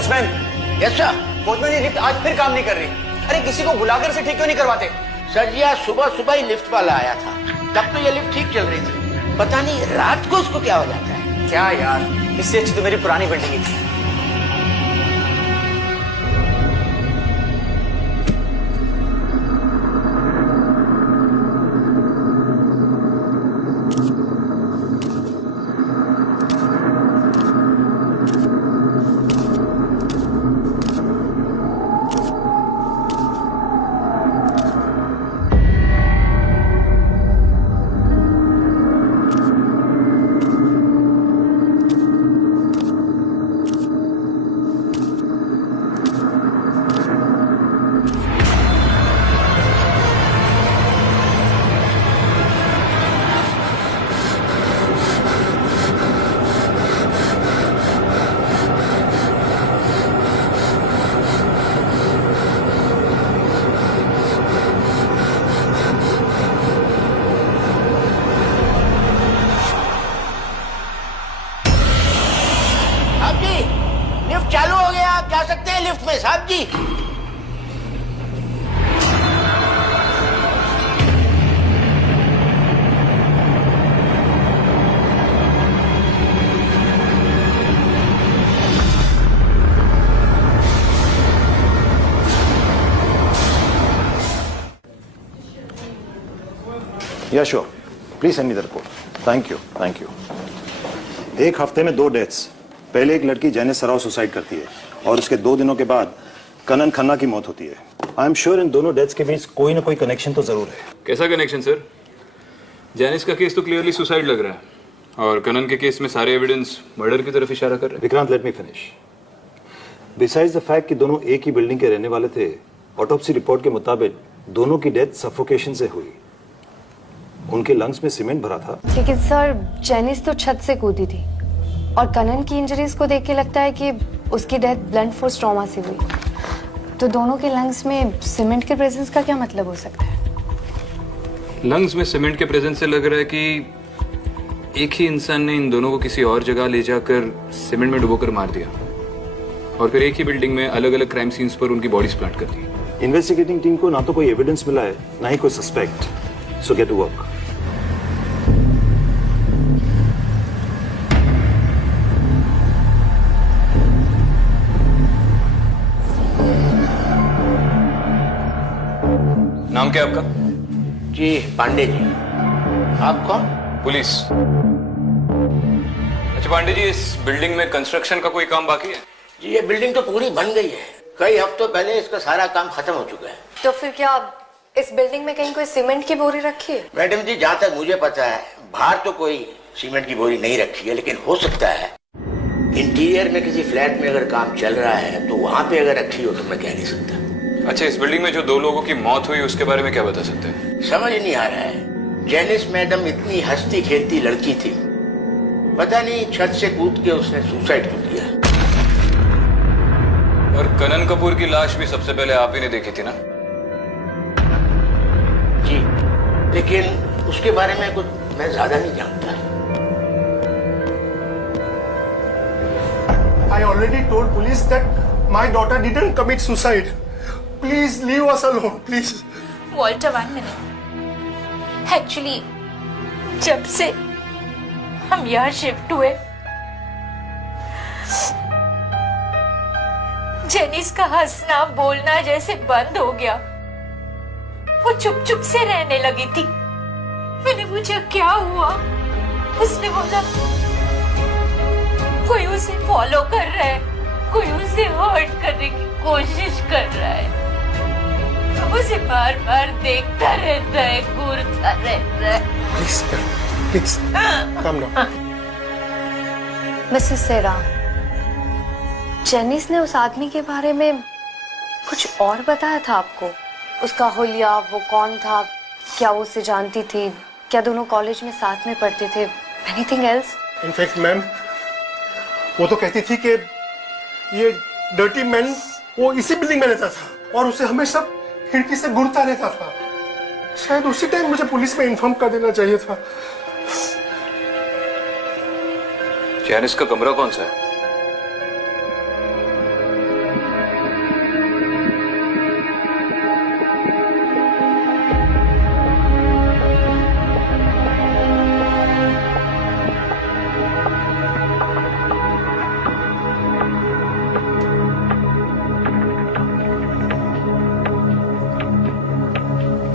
Watchman. Yes sir. Watchman, ये lift आज फिर काम नहीं कर रही। अरे किसी को बुलाकर से ठीक क्यों नहीं करवाते? सर जी, आज सुबह सुबह ही लिफ्ट वाला आया था, तब तो ये लिफ्ट ठीक चल रही थी। पता नहीं रात को उसको क्या हो जाता है। क्या यार, इससे अच्छी तो मेरी पुरानी बिल्डिंग ही थी। लिफ्ट चालू हो गया, आप जा सकते हैं लिफ्ट में साहब जी। या sure, please send me the report. Thank you, thank you. एक हफ्ते में 2 डेथ्स। पहले एक लड़की जैनिस सराव सुसाइड करती है और उसके 2 दिनों के बाद कनन खन्ना की मौत होती है। आई एम श्योर इन दोनों डेथ्स के बीच कोई ना कोई कनेक्शन तो जरूर है। कैसा कनेक्शन सर? जैनिस का केस तो क्लियरली सुसाइड लग रहा है और कनन के केस में सारे एविडेंस मर्डर की तरफ इशारा कर रहे हैं। Vikrant, let me finish. Besides the fact कि दोनों एक ही बिल्डिंग के रहने वाले थे, ऑटोप्सी रिपोर्ट के मुताबिक दोनों की डेथ सफोकेशन से हुई। उनके लंग्स में सीमेंट भरा था। लेकिन सर, जैनिस तो छत से कूदी थी और कनन की इंजरीज को देख के लगता है कि उसकी डेथ ब्लंट फोर्स ट्रॉमा से हुई। तो दोनों के लंग्स में सीमेंट के प्रेजेंस का क्या मतलब हो सकता है? लंग्स में सीमेंट के प्रेजेंस से लग रहा है कि एक ही इंसान ने इन दोनों को किसी और जगह ले जाकर सीमेंट में डुबोकर मार दिया और फिर एक ही बिल्डिंग में अलग अलग क्राइम सीन्स पर उनकी बॉडीज प्लांट कर दी। इन्वेस्टिगेटिंग टीम को ना तो कोई एविडेंस मिला है, ना ही कोई suspect. So get to work. नाम क्या आपका? जी पांडे जी। आप कौन? पुलिस। अच्छा पांडे जी, इस बिल्डिंग में कंस्ट्रक्शन का कोई काम बाकी है? जी ये बिल्डिंग तो पूरी बन गई है, कई हफ्तों पहले इसका सारा काम खत्म हो चुका है। तो फिर क्या इस बिल्डिंग में कहीं कोई सीमेंट की बोरी रखी है? मैडम जी, जहाँ तक मुझे पता है बाहर तो कोई सीमेंट की बोरी नहीं रखी है, लेकिन हो सकता है इंटीरियर में किसी फ्लैट में अगर काम चल रहा है तो वहां पे अगर रखी हो तो मैं कह नहीं सकता। अच्छा, इस बिल्डिंग में जो 2 लोगों की मौत हुई उसके बारे में क्या बता सकते हैं? समझ नहीं आ रहा है। जैनिस मैडम इतनी हंसती खेलती लड़की थी, पता नहीं छत से कूद के उसने सुसाइड कर दिया। और कनन कपूर की लाश भी सबसे पहले आप ही ने देखी थी ना? जी, लेकिन उसके बारे में कुछ मैं ज्यादा नहीं जानता। I already told police that my daughter didn't commit suicide. Please leave us alone, please. Walter, 1 minute. Actually जब से हम यहाँ शिफ्ट हुए, जेनिस का हंसना बोलना जैसे बंद हो गया। वो चुप चुप से रहने लगी थी। मैंने पूछा क्या हुआ, उसने बोला कोई उसे फॉलो कर रहा है, कोई उसे हर्ट करने की कोशिश कर रहा है। उसे बार बार देखता रहता है, घूरता रहता है। Please, calm down. Mrs Sera, Janice ने उस आदमी के बारे में कुछ और बताया था आपको? उसका हुलिया, वो कौन था, क्या वो उसे जानती थी, क्या दोनों कॉलेज में साथ में पढ़ते थे? Anything else? In fact, ma'am, वो तो कहती थी कि ये डर्टी मैन वो इसी बिल्डिंग में रहता था और उसे हमेशा खिड़की से घूरता रहता था। शायद उसी टाइम मुझे पुलिस में इन्फॉर्म कर देना चाहिए था। जैनिस का कमरा कौन सा है?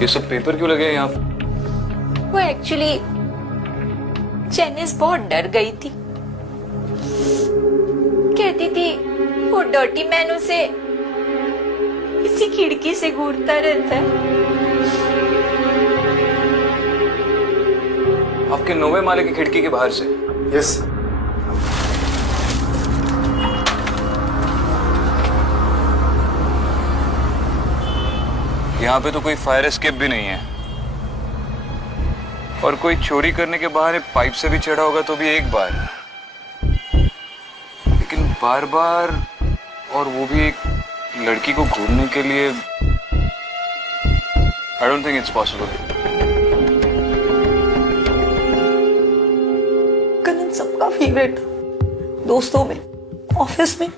ये सब पेपर क्यों लगे हैं यहाँ? वो एक्चुअली जेनिस बहुत डर गई थी। कहती थी वो डर्टी मैन उसे इसी खिड़की से घूरता रहता है। आपके 9वें माले की खिड़की के बाहर से? यस। यहाँ पे तो कोई फायर एस्केप भी नहीं है, और कोई चोरी करने के बहाने पाइप से भी चढ़ा होगा तो भी एक बार, लेकिन बार बार, और वो भी एक लड़की को घूरने के लिए। I don't think it's possible. Kanan सबका फेवरेट था, दोस्तों में, ऑफिस में।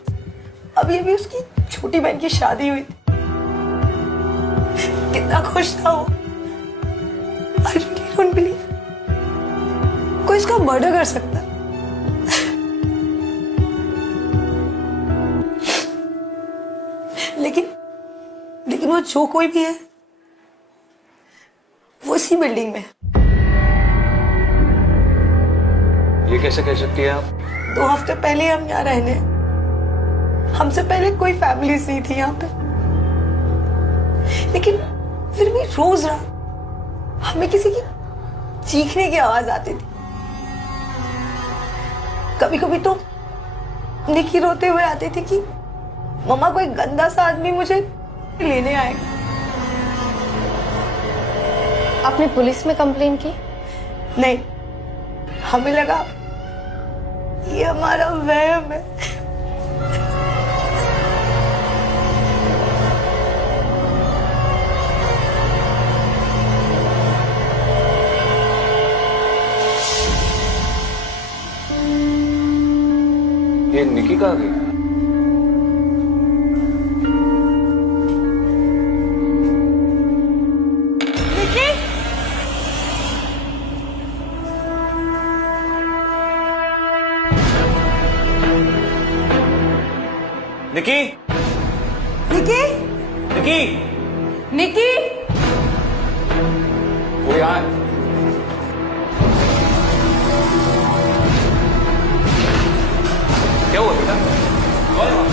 अभी अभी उसकी छोटी बहन की शादी हुई थी। कितना खुश था वो। I really don't believe कोई इसका मर्डर कर सकता है। लेकिन वो जो कोई भी है, वो इसी बिल्डिंग में। ये कैसे कह सकती है आप? 2 हफ्ते पहले हम यहाँ रहने, हमसे पहले कोई फैमिलीज नहीं थी यहाँ पे, लेकिन फिर भी रोज रात हमें किसी की चीखने की आवाज आती थी। कभी कभी तो निकी रोते हुए आती थी कि मम्मा कोई गंदा सा आदमी मुझे लेने आएगा। आपने पुलिस में कंप्लेन की? नहीं, हमें लगा ये हमारा वहम है। ये निकी कहाँ गई? निकी, निकी, निकी, निकी, वो यहाँ है। क्या हुआ बेटा? कौन है वहाँ?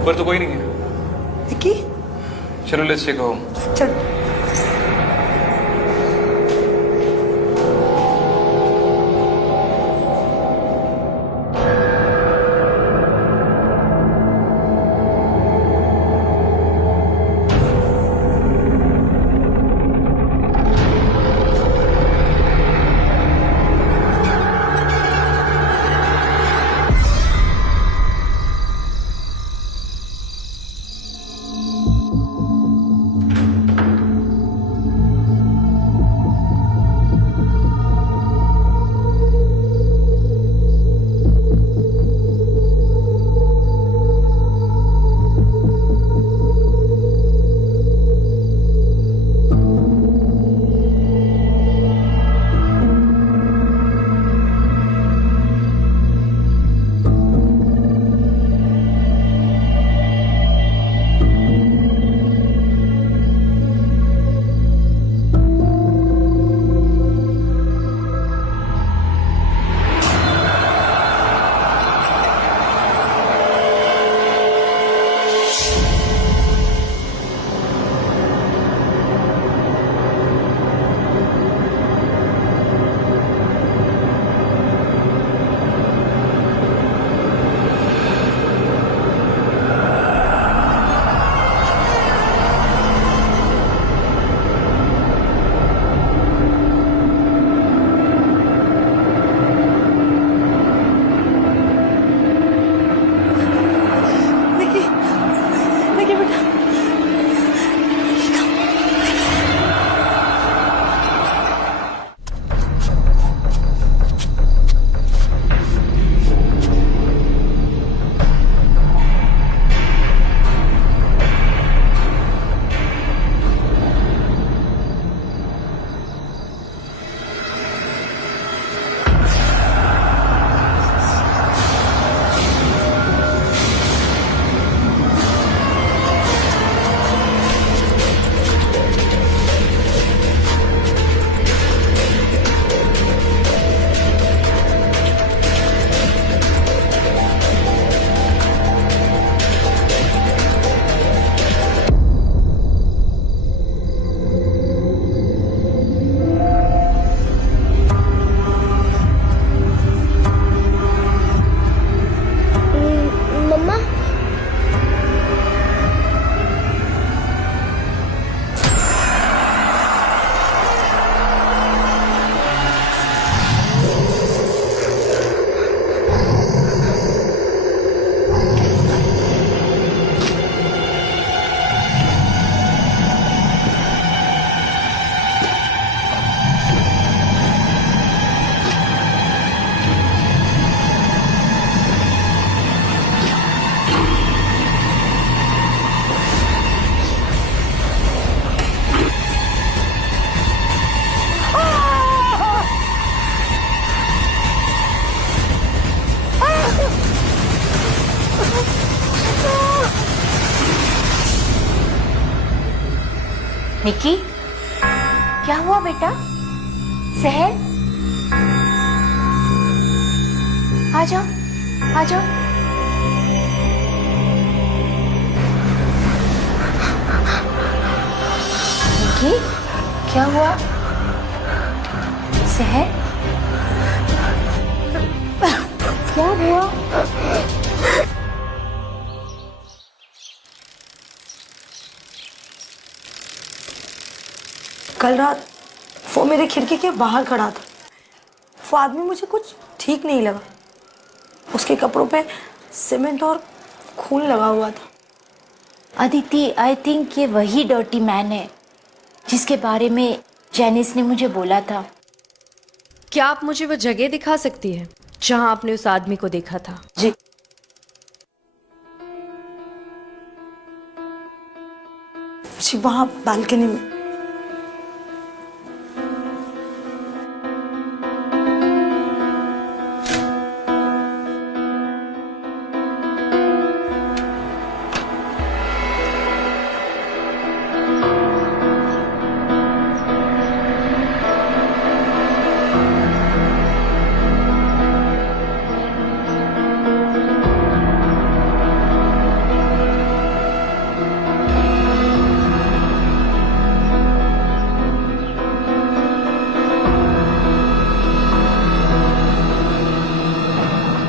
ऊपर तो कोई नहीं है। निकी, चलो लेट्स टेक होम। चल। निकी, क्या हुआ बेटा? सहर, आ जाओ, आ जाओ। निकी, क्या हुआ? सहर, क्या हुआ? कल रात वो मेरे खिड़की के बाहर खड़ा था। वो आदमी मुझे कुछ ठीक नहीं लगा। उसके कपड़ों पे सीमेंट और खून लगा हुआ था। अदिति, आई थिंक ये वही डर्टी मैन है जिसके बारे में जेनिस ने मुझे बोला था। क्या आप मुझे वो जगह दिखा सकती हैं जहां आपने उस आदमी को देखा था? जी, जी वहां बालकनी में।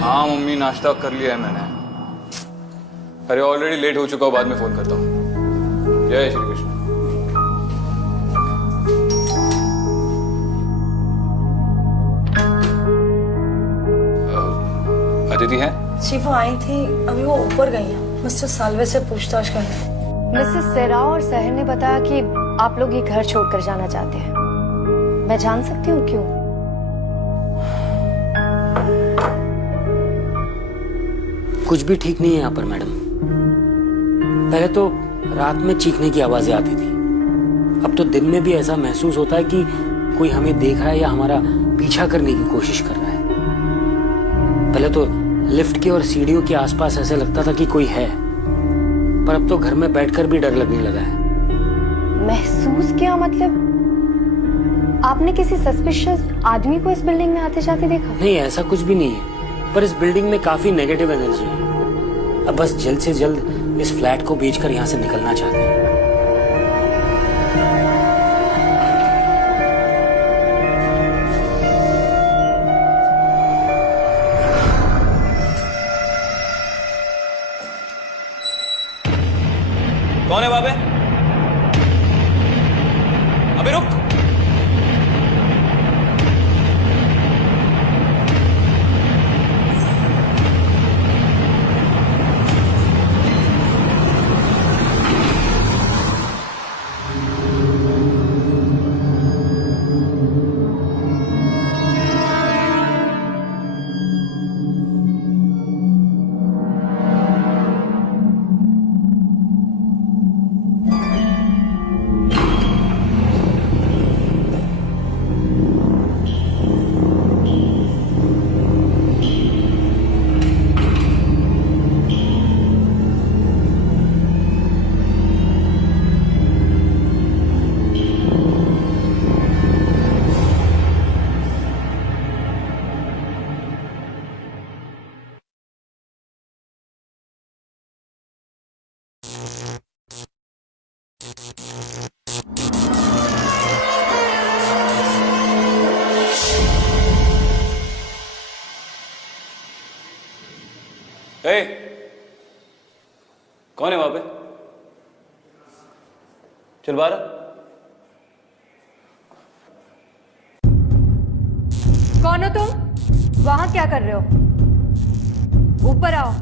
हाँ मम्मी, नाश्ता कर लिया है मैंने। अरे ऑलरेडी लेट हो चुका हूँ, बाद में फोन करता हूँ। जय श्री कृष्ण। अदिति है? जी वो आई थी, अभी वो ऊपर गई हैं मिस्टर साल्वे से पूछताछ करने। मिसेस सेरा और सहर ने बताया कि आप लोग ये घर छोड़कर जाना चाहते हैं। मैं जान सकती हूँ क्यों? कुछ भी ठीक नहीं है यहाँ पर मैडम। पहले तो रात में चीखने की आवाजें आती थी, अब तो दिन में भी ऐसा महसूस होता है कि कोई हमें देख रहा है या हमारा पीछा करने की कोशिश कर रहा है। पहले तो लिफ्ट के और सीढ़ियों के आसपास ऐसे लगता था कि कोई है, पर अब तो घर में बैठकर भी डर लगने लगा है। महसूस क्या मतलब? आपने किसी सस्पिशियस आदमी को इस बिल्डिंग में आते जाते देखा? नहीं, ऐसा कुछ भी नहीं है, पर इस बिल्डिंग में काफी नेगेटिव एनर्जी है। अब बस जल्द से जल्द इस फ्लैट को बेचकर यहाँ से निकलना चाहते हैं। कौन है बाबे? अबे रुक। ए, कौन है वहां पे? चल बाहर। कौन हो तुम? वहां क्या कर रहे हो? ऊपर आओ।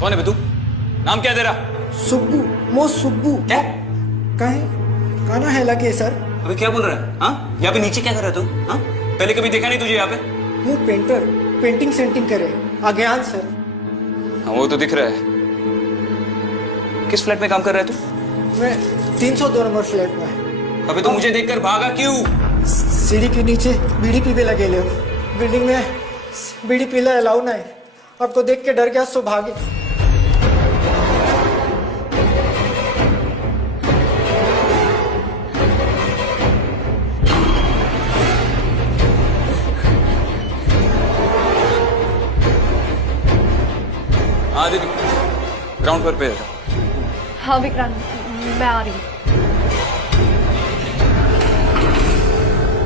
कौन है बे तू? नाम क्या है तेरा? सुब्बू, मो सुब्बू। क्या? काना है लगे सर। अबे क्या बोल रहा है? हाँ, यहाँ पे नीचे क्या कर रहा है तू? हाँ, पहले कभी देखा नहीं तुझे यहाँ पे? मु पेंटर पेंटिंग सेंटिंग करे अज्ञान सर। हाँ वो तो दिख रहा है। किस फ्लैट में काम कर रहा है तू? मैं 302 नंबर फ्लैट में। अबे तो मुझे देखकर भागा क्यों? सीढ़ी के नीचे बीड़ी पीवे लगे ले। बिल्डिंग में बीड़ी पीला अलाउ ना है। आपको देख के डर गया सो भागे। हाँ दीदी, ग्राउंड फ्लोर पे जाओ। हाँ विक्रांत, मैं आ रही हूँ।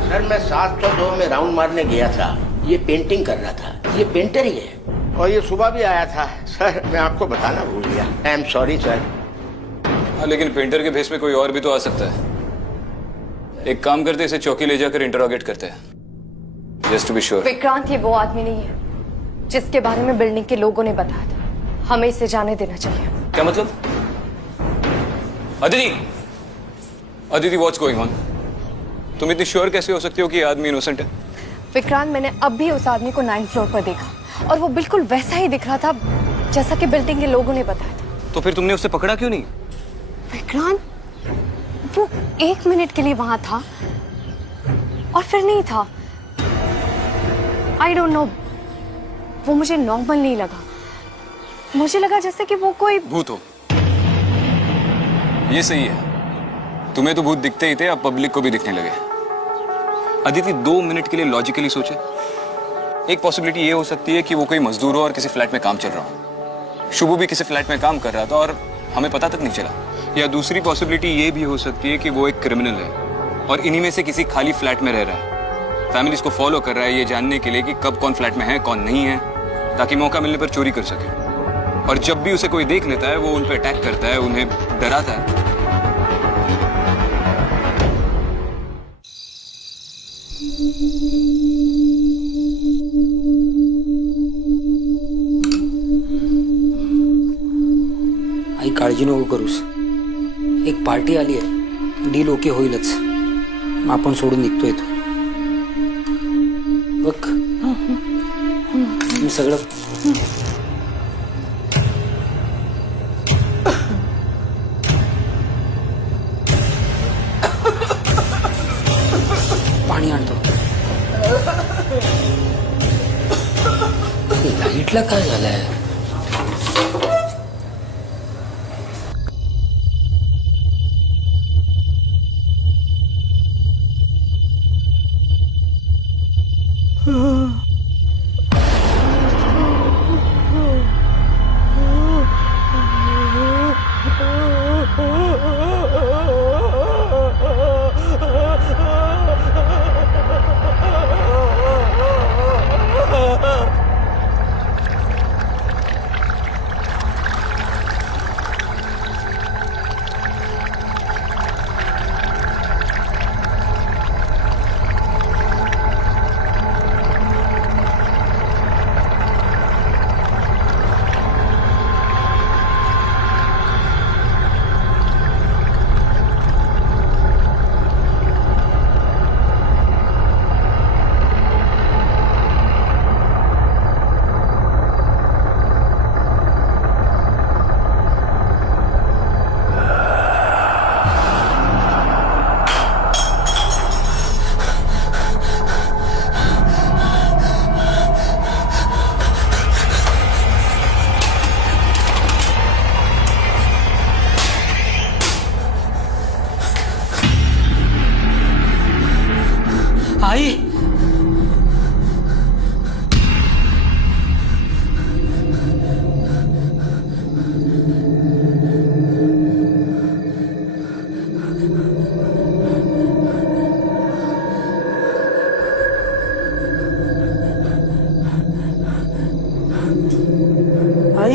सर मैं 702 में राउंड मारने गया था, ये पेंटिंग कर रहा था, ये पेंटर ही है और ये सुबह भी आया था। सर मैं आपको बताना भूल गया, आई एम सॉरी सर। हाँ लेकिन पेंटर के भेस में कोई और भी तो आ सकता है। एक काम करते, इसे चौकी ले जाकर इंटरोगेट करते हैं, just to be sure. Vikrant ये वो आदमी नहीं है जिसके बारे में बिल्डिंग के लोगों ने बताया था। हमें इसे जाने देना चाहिए। क्या मतलब? Aditi, Aditi what's going on? तुम इतनी श्योर कैसे हो सकती हो कि ये आदमी इनोसेंट है? विक्रांत मैंने अब भी उस आदमी को 9th फ्लोर पर देखा और वो बिल्कुल वैसा ही दिख रहा था जैसा कि बिल्डिंग के लोगों ने बताया था। तो फिर तुमने उसे पकड़ा क्यों नहीं? विक्रांत वो 1 मिनट के लिए वहां था और फिर नहीं था। आई डोंट नो, वो मुझे नॉर्मल नहीं लगा। मुझे लगा जैसे कि वो कोई भूत हो। ये सही है, तुम्हें तो भूत दिखते ही थे, अब पब्लिक को भी दिखने लगे। अदिति 2 मिनट के लिए लॉजिकली सोचे, एक पॉसिबिलिटी ये हो सकती है कि वो कोई मजदूर हो और किसी फ्लैट में काम चल रहा हो। शुभू भी किसी फ्लैट में काम कर रहा था और हमें पता तक नहीं चला। या दूसरी पॉसिबिलिटी ये भी हो सकती है कि वो एक क्रिमिनल है और इन्हीं में से किसी खाली फ्लैट में रह रहा है। फैमिली इसको फॉलो कर रहा है ये जानने के लिए कि कब कौन फ्लैट में है कौन नहीं है, ताकि मौका मिलने पर चोरी कर सके। और जब भी उसे कोई देख लेता है वो उन पर अटैक करता है, उन्हें डराता है। आई काळजी नको करूस, एक पार्टी आली आहे, डील ओके होईलच. आपण सोडून निघतोय तो. बघ मी सगळं पाणी आणतो. लाईटला काय झालंय? आई आई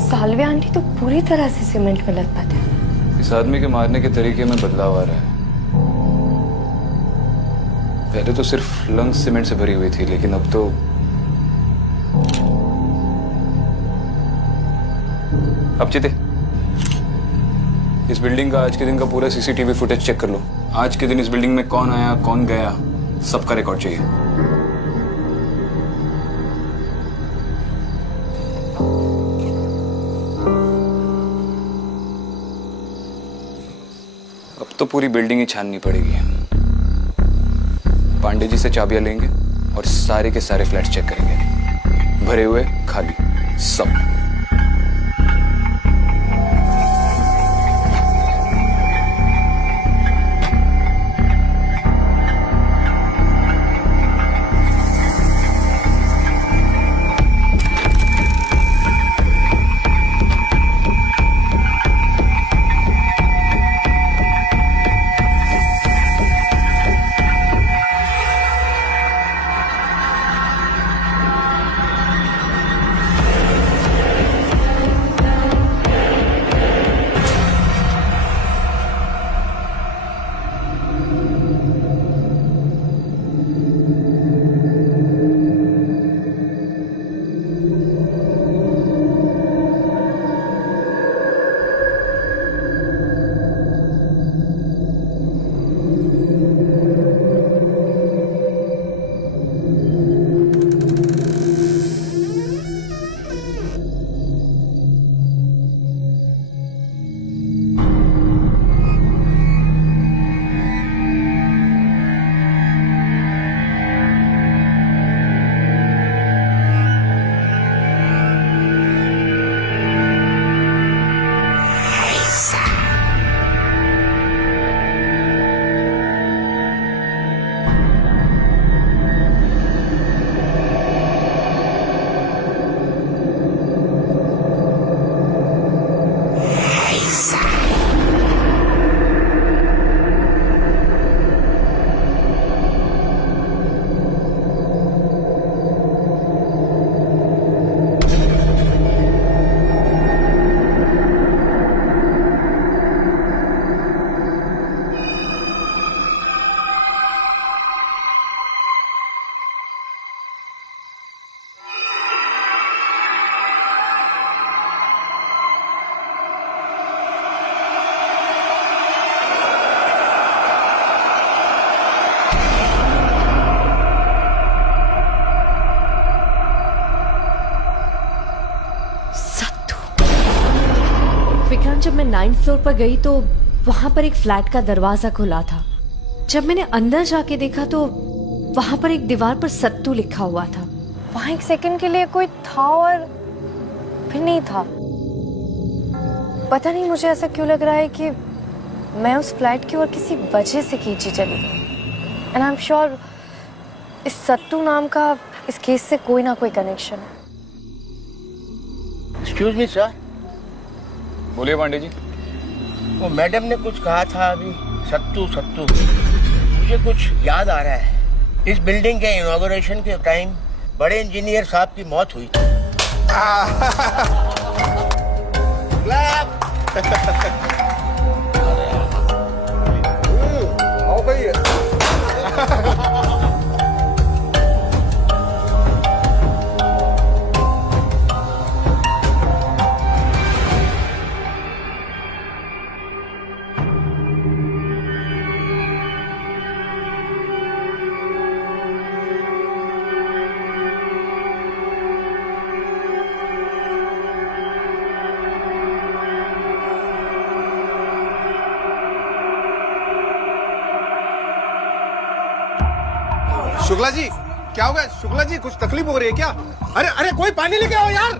सालवे आंटी तो पूरी तरह से सीमेंट में लत पाते हैं। इस आदमी के मारने के तरीके में बदलाव आ रहा है। पहले तो सिर्फ लंग्स सीमेंट से भरी हुई थी, लेकिन अब तो चिते, इस बिल्डिंग का आज के दिन का पूरा सीसीटीवी फुटेज चेक कर लो। आज के दिन इस बिल्डिंग में कौन आया, कौन गया, सबका रिकॉर्ड चाहिए। अब तो पूरी बिल्डिंग ही छाननी पड़ेगी। पांडे जी से चाबियां लेंगे और सारे के सारे फ्लैट्स चेक करेंगे, भरे हुए, खाली, सब। जब मैं 9th फ्लोर पर गई तो वहां पर एक फ्लैट का दरवाजा खुला था। जब मैंने अंदर जाके देखा तो वहां पर एक दीवार पर सत्तू लिखा हुआ था। वहां एक सेकंड के लिए कोई था और फिर नहीं था। पता नहीं मुझे ऐसा क्यों लग रहा है कि मैं उस फ्लैट की ओर किसी वजह से खींची चली। एंड आई एम श्योर इस सत्तू नाम का इस केस से कोई ना कोई कनेक्शन है। Excuse me sir. बोलिए पांडे जी। वो मैडम ने कुछ कहा था अभी, सत्तू सत्तू, मुझे कुछ याद आ रहा है। इस बिल्डिंग के इनॉग्रेशन के टाइम बड़े इंजीनियर साहब की मौत हुई थी। आओ भाई। शुक्ला जी, क्या हो गया? शुक्ला जी, कुछ तकलीफ हो रही है क्या? अरे अरे कोई पानी लेके आओ यार।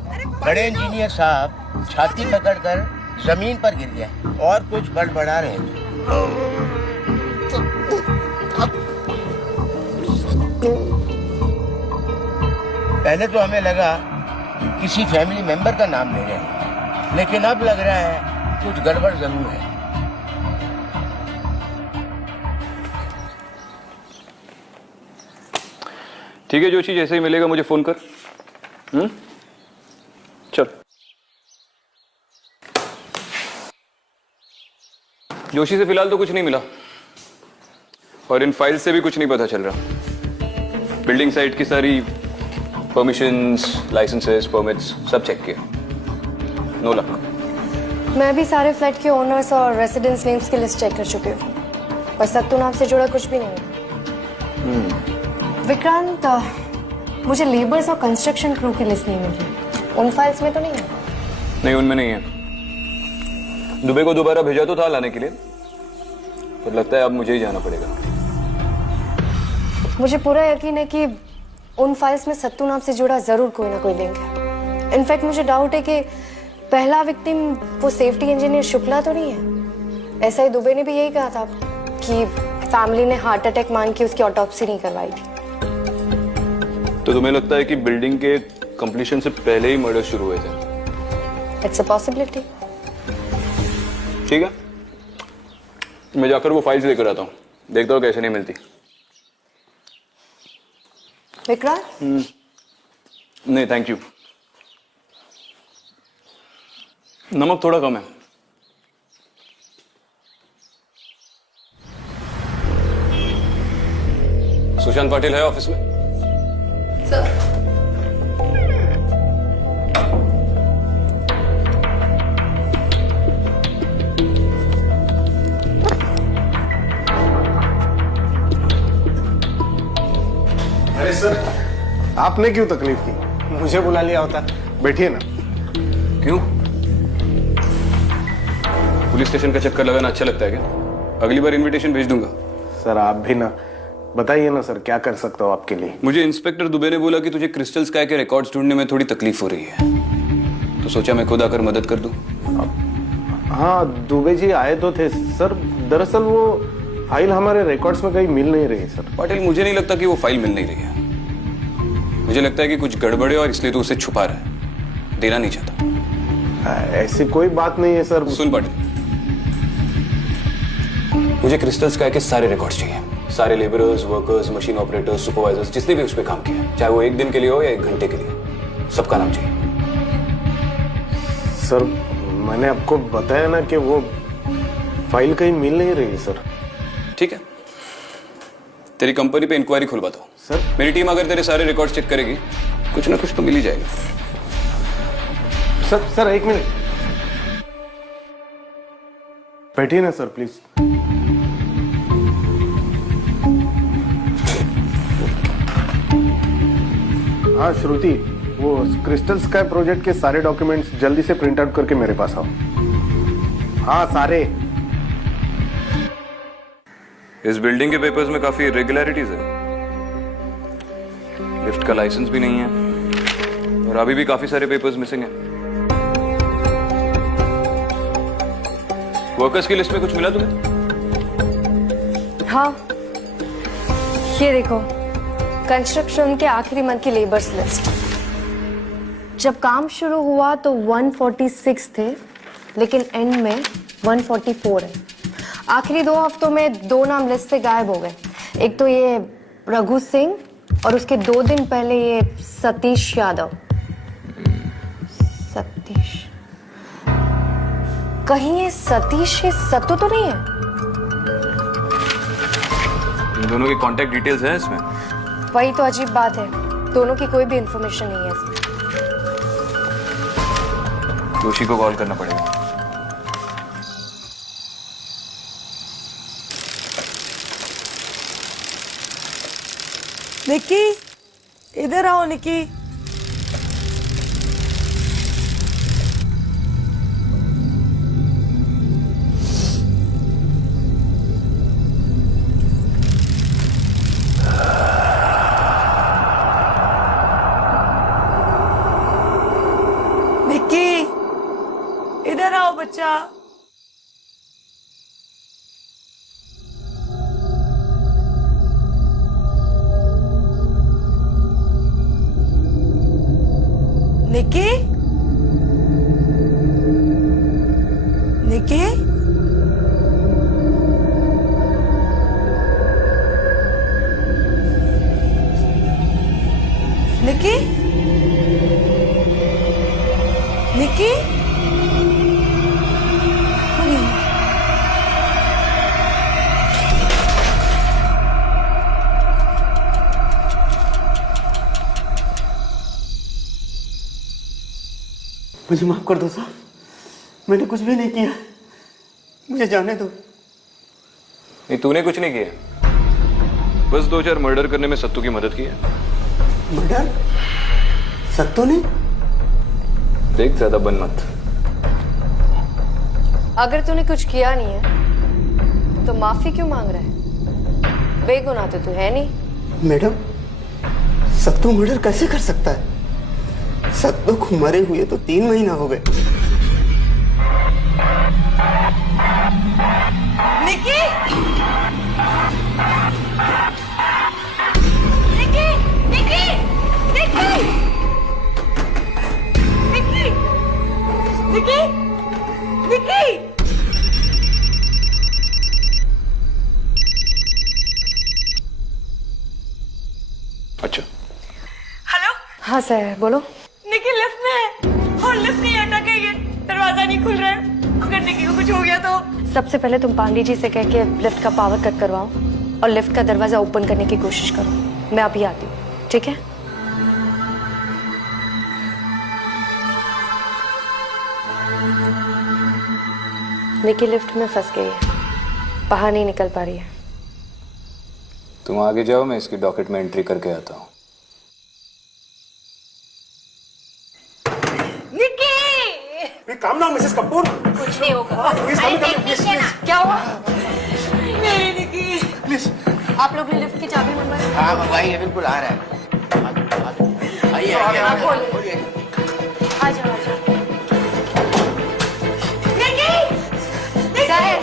बड़े इंजीनियर साहब छाती पकड़कर जमीन पर गिर गए और कुछ बड़बड़ा रहे थे। पहले तो हमें लगा किसी फैमिली मेंबर का नाम ले रहे हैं, लेकिन अब लग रहा है कुछ गड़बड़ जरूर है। ठीक है जोशी, जैसे ही मिलेगा मुझे फोन कर। चल। जोशी से फिलहाल तो कुछ नहीं मिला और इन फाइल्स से भी कुछ नहीं पता चल रहा। बिल्डिंग साइट की सारी परमिशंस, लाइसेंसेस, परमिट्स सब चेक किया, नो लक। मैं भी सारे फ्लैट के ओनर्स और रेसिडेंट्स नेम्स की लिस्ट चेक कर चुकी हूँ, पर सत्तू नाम से जुड़ा कुछ भी नहीं है। विक्रांत, मुझे लेबर्स और कंस्ट्रक्शन क्रू की लिस्ट नहीं मिल रही। उन फाइल्स में तो नहीं है? नहीं, उनमें नहीं है। दुबई को दोबारा भेजा तो था लाने के लिए, पर लगता है अब मुझे ही जाना पड़ेगा। मुझे पूरा यकीन है कि उन फाइल्स में सत्तू नाम से जुड़ा जरूर कोई ना कोई लिंक है। इनफैक्ट मुझे डाउट है कि पहला विक्टिम वो सेफ्टी इंजीनियर शुक्ला तो नहीं है। ऐसा ही दुबे ने भी यही कहा था कि फैमिली ने हार्ट अटैक मान के उसकी ऑटोप्सी नहीं करवाई थी। तो तुम्हें लगता है कि बिल्डिंग के कंप्लीशन से पहले ही मर्डर शुरू हुए थे? It's a possibility. ठीक है, मैं जाकर वो फाइल्स लेकर आता हूँ, देखता हूँ कैसे नहीं मिलती। विक्रांत? नहीं थैंक यू, नमक थोड़ा कम है। सुशांत पाटिल है ऑफिस में? सर। अरे सर, आपने क्यों तकलीफ की? मुझे बुला लिया होता। बैठिए ना। क्यों? पुलिस स्टेशन का चक्कर लगाना अच्छा लगता है क्या? अगली बार इनविटेशन भेज दूंगा। सर आप भी ना, बताइए ना सर, क्या कर सकता हूँ आपके लिए? मुझे इंस्पेक्टर दुबे ने बोला कि तुझे क्रिस्टल स्काई के रिकॉर्ड्स ढूंढने में थोड़ी तकलीफ हो रही है, तो सोचा मैं खुद आकर मदद कर दूं। हाँ, दुबे जी आए तो थे सर। दरअसल वो फाइल हमारे रिकॉर्ड्स में कहीं मिल नहीं रही सर। पाटिल, मुझे नहीं लगता कि वो फाइल मिल नहीं रही है। मुझे लगता है कि कुछ गड़बड़ है और इसलिए तो उसे छुपा रहा है, देना नहीं चाहता। ऐसी कोई बात नहीं है सर। सुन पाटिल, मुझे क्रिस्टल स्काई के सारे रिकॉर्ड्स चाहिए, सारे labourers, workers, machine operators, supervisors, जिसने भी उस पर काम किया, चाहे वो 1 दिन के लिए हो या 1 घंटे के लिए, सबका नाम चाहिए। सर मैंने आपको बताया ना कि वो फाइल कहीं मिल नहीं रही सर। ठीक है, तेरी कंपनी पे इंक्वायरी खुलवा दो सर। मेरी टीम अगर तेरे सारे रिकॉर्ड्स चेक करेगी, कुछ ना कुछ तो मिल ही जाएगा। सर 1 मिनट बैठिए ना सर प्लीज। हाँ श्रुति, वो क्रिस्टल स्काई प्रोजेक्ट के सारे डॉक्यूमेंट्स जल्दी से प्रिंट आउट करके मेरे पास आओ। हाँ सारे। इस बिल्डिंग के पेपर्स में काफी इरेगुलरिटीज है। लिफ्ट का लाइसेंस भी नहीं है और अभी भी काफी सारे पेपर्स मिसिंग हैं। वर्कर्स की लिस्ट में कुछ मिला तुम्हें? हाँ, ये देखो, कंस्ट्रक्शन के आखिरी मंथ की लेबर्स लिस्ट। जब काम शुरू हुआ तो 146 थे, लेकिन एंड में 144 है। आखिरी 2 हफ्तों में 2 नाम लिस्ट से गायब हो गए। एक तो ये रघु सिंह और उसके 2 दिन पहले ये सतीश यादव। सतीश, कहीं ये सतीश ये सत्तू तो नहीं है? इन दोनों की कांटेक्ट डिटेल्स हैं इसमें? वही तो अजीब बात है, दोनों की कोई भी इंफॉर्मेशन नहीं है इसमें। जोशी को कॉल करना पड़ेगा। निक्की, इधर आओ निक्की। निक्की, इधर आओ बच्चा। निक्की, निक्की, निक्की, निक्की, मुझे माफ कर दो साहब, मैंने कुछ भी नहीं किया, मुझे जाने दो। नहीं, तूने कुछ नहीं किया, बस 2-4 मर्डर करने में सत्तू की मदद की है। मर्डर? सत्तू ने? देख, ज्यादा बन मत। अगर तूने कुछ किया नहीं है तो माफी क्यों मांग रहा है? बेगुनाह तो तू है नहीं। मैडम, सत्तू मर्डर कैसे कर सकता है? सत्तू को मरे हुए तो 3 महीना हो गए। निकी! निकी! निकी! निकी! निकी! निकी! निकी! अच्छा, हेलो? हाँ सर, बोलो। निकी लिफ्ट में है और लिफ्ट नहीं अटक गई है, दरवाजा नहीं खुल रहा है। अगर निकी को कुछ हो गया तो? सबसे पहले तुम पांडे जी से कह के लिफ्ट का पावर कट करवाओ और लिफ्ट का दरवाजा ओपन करने की कोशिश करो। मैं अभी आती हूँ, ठीक है? निकी लिफ्ट में फंस गई है, बाहर नहीं निकल पा रही है। तुम आगे जाओ, मैं इसकी डॉकेट में एंट्री करके आता हूँ। निकी! काम ना मिसेस कपूर, कुछ नहीं होगा। क्या हुआ? मेरी निकी! प्लीज। आप लोग ने लिफ्ट की चाबी मंगवाई? हाँ मंगवाई है, बिल्कुल आ रहा है। आइए आप बोलिए। बोलिए। आ जाओ, आ जाओ। निकी! साहिर,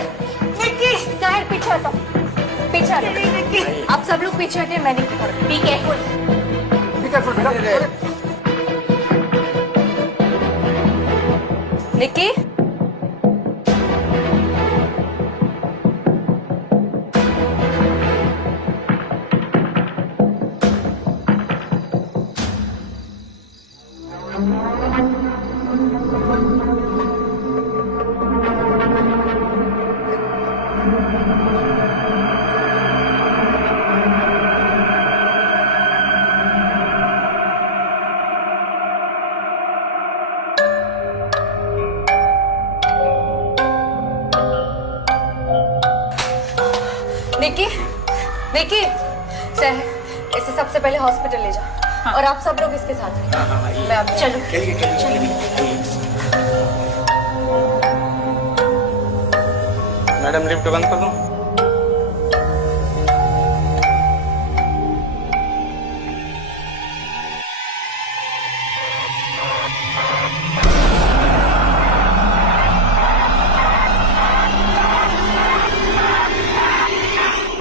निकी! साहिर पीछे हटो, पीछे हटो। निकी! आप सब लोग पीछे हटिए, मैं नहीं कर। Be careful. बी केयरफुल बेटा। निकी, निकी, निकी, सर, इसे सबसे पहले हॉस्पिटल ले जाओ। और आप सब लोग इसके साथ हैं। मैं अब चलो। मैडम लिफ्ट बंद कर दो।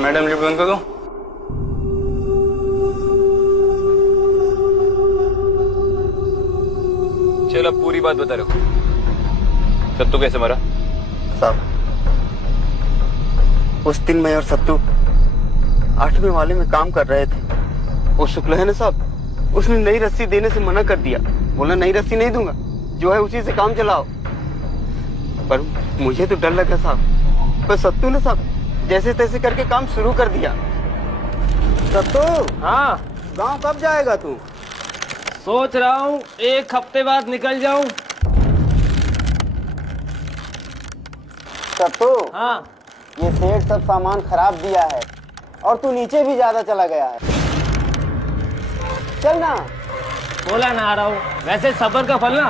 मैडम लिफ्ट बंद कर दो। चल, अब पूरी बात बता रहे हो। सत्तू कैसे मरा? साहब, उस दिन मैं और सत्तू 8वें वाले में काम कर रहे थे। वो शुक्ला है ना साहब, उसने नई रस्सी देने से मना कर दिया। बोला नई रस्सी नहीं दूंगा, जो है उसी से काम चलाओ। पर मुझे तो डर लगा साहब। पर सत्तू ने साहब जैसे तैसे करके काम शुरू कर दिया। सत्तू, हाँ, गांव कब जाएगा तू? सोच रहा हूँ 1 हफ्ते बाद निकल जाऊँ। सत्तू, हाँ, ये सेठ सब सामान खराब दिया है और तू नीचे भी ज्यादा चला गया है। चल ना। बोला ना आ रहा हूँ। वैसे सब्र का फल ना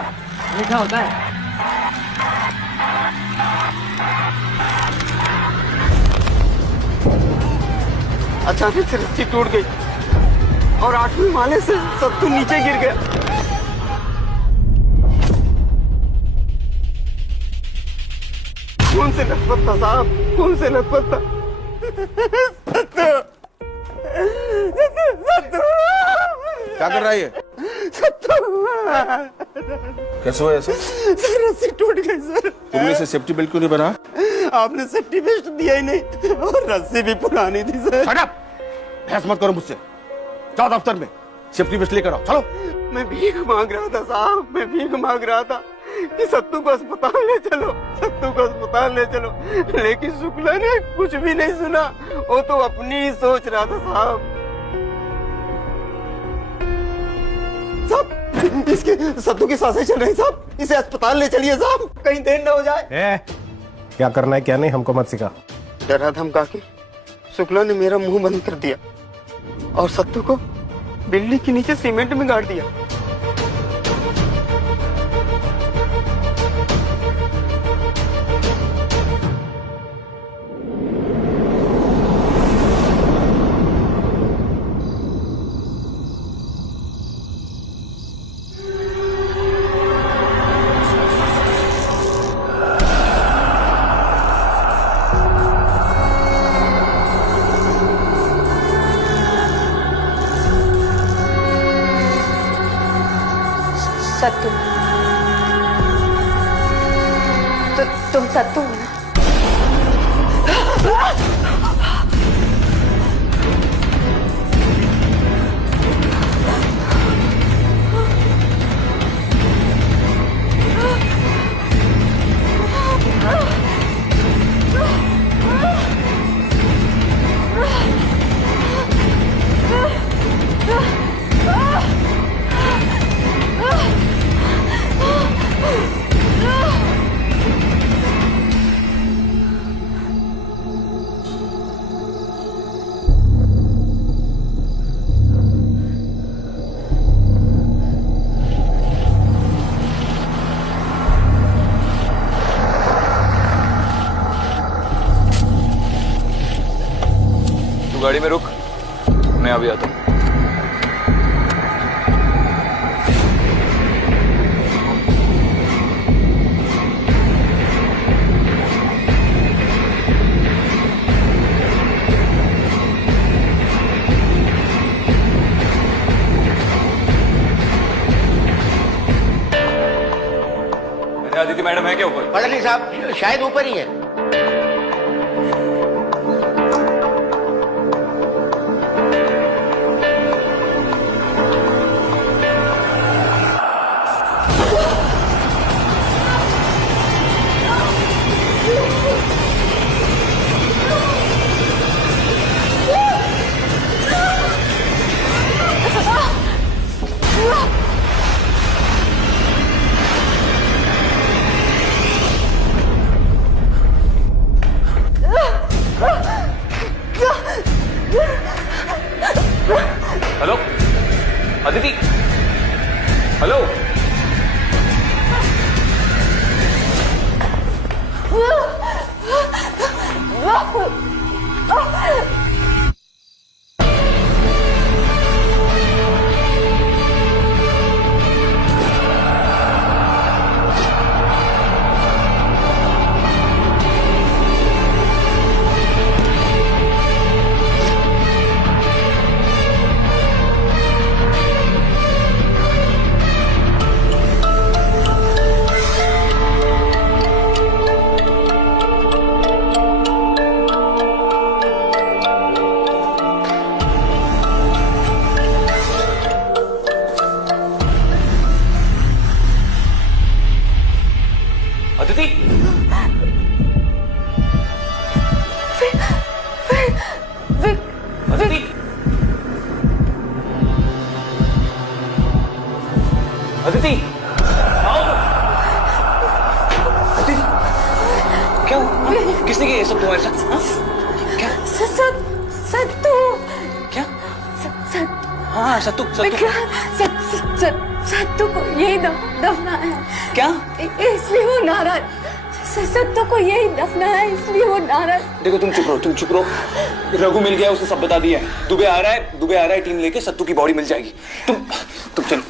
मीठा होता है। अचानक से रस्सी टूट गई और 8वें माले से सत्तू नीचे गिर गया। खून से लथपथ था साहब, खून से लथपथ था। सत्तू, सत्तू, क्या कर रहा है ये? सत्तू, कैसे हुआ ऐसे? सर रस्सी टूट गई सर। तुमने इसे सेफ्टी बेल्ट क्यों नहीं बना? आपने सेफ्टी बेल्ट दिया ही नहीं और रस्सी भी पुरानी थी सर। Shut up! बहस मत करो मुझसे। जाओ दफ्तर में सेफ्टी बेल्ट लेकर आओ। चलो। मैं भीख मांग रहा था साहब, मैं भीख मांग रहा था कि सत्तू को अस्पताल ले चलो, सत्तू को अस्पताल ले चलो। लेकिन शुक्ला ने कुछ भी नहीं सुना, वो तो अपनी ही सोच रहा था साहब। सब इसके सत्तू की सांसें चल रही साहब, इसे अस्पताल ले चलिए साहब, कहीं देर न हो जाए। क्या करना है क्या नहीं हमको मत सिखा। डरा धमका के शुक्ला ने मेरा मुंह बंद कर दिया और सत्तू को बिल्डिंग के नीचे सीमेंट में गाड़ दिया। सत्तू तुम सत्तू हो ना? तू गाड़ी में रुक, मैं अभी आता हूँ। आदित्य मैडम है क्या ऊपर? पता नहीं साहब, शायद ऊपर ही है। Hello Aditi, hello. अदिति, अदिति, अदिति, आओ। अदिति, क्या हुआ? किसने किया ये सब तुम्हारे साथ? हाँ? क्या? सत्तू। क्या? हाँ सत्तू, सत्तू को यही दफना है। क्या? इसलिए वो नाराज। सत्तू को यही दफना है, इसलिए वो नाराज। देखो तुम चुप रहो। रघु मिल गया, उसने सब बता दिया है। दुबे आ रहा है टीम लेके, सत्तू की बॉडी मिल जाएगी। तुम चलो।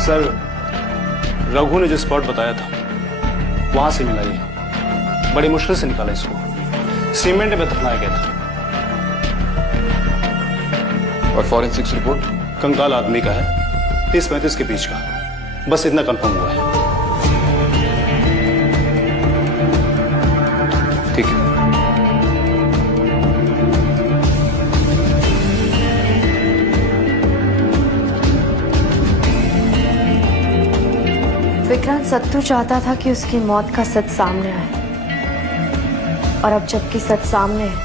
सर, रघु ने जो स्पॉट बताया था वहां से मिला ये। बड़ी मुश्किल से निकाला इसको, सीमेंट में दफनाया गया था। और फॉरेंसिक्स रिपोर्ट? कंकाल आदमी का है, 30-35 के बीच का, बस इतना कंफर्म हुआ है। ठीक है। विक्रांत सत्तू चाहता था कि उसकी मौत का सच सामने आए, और अब जबकि सच सामने है,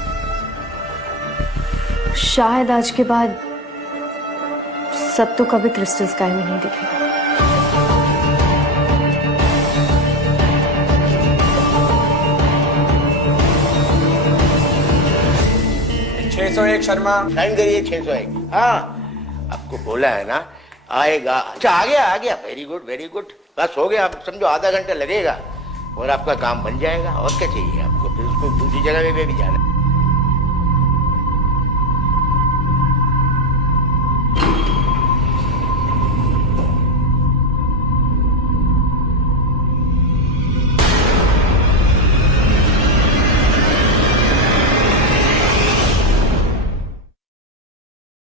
शायद आज के बाद सत्तू कभी क्रिस्टल स्काई में नहीं दिखेगा। शर्मा साइन करिए 601। हाँ आपको बोला है ना आएगा। अच्छा आ गया वेरी गुड। बस हो गया, आप समझो आधा घंटा लगेगा और आपका काम बन जाएगा। और क्या चाहिए आपको, फिर उसको दूसरी जगह पे भी जाना है।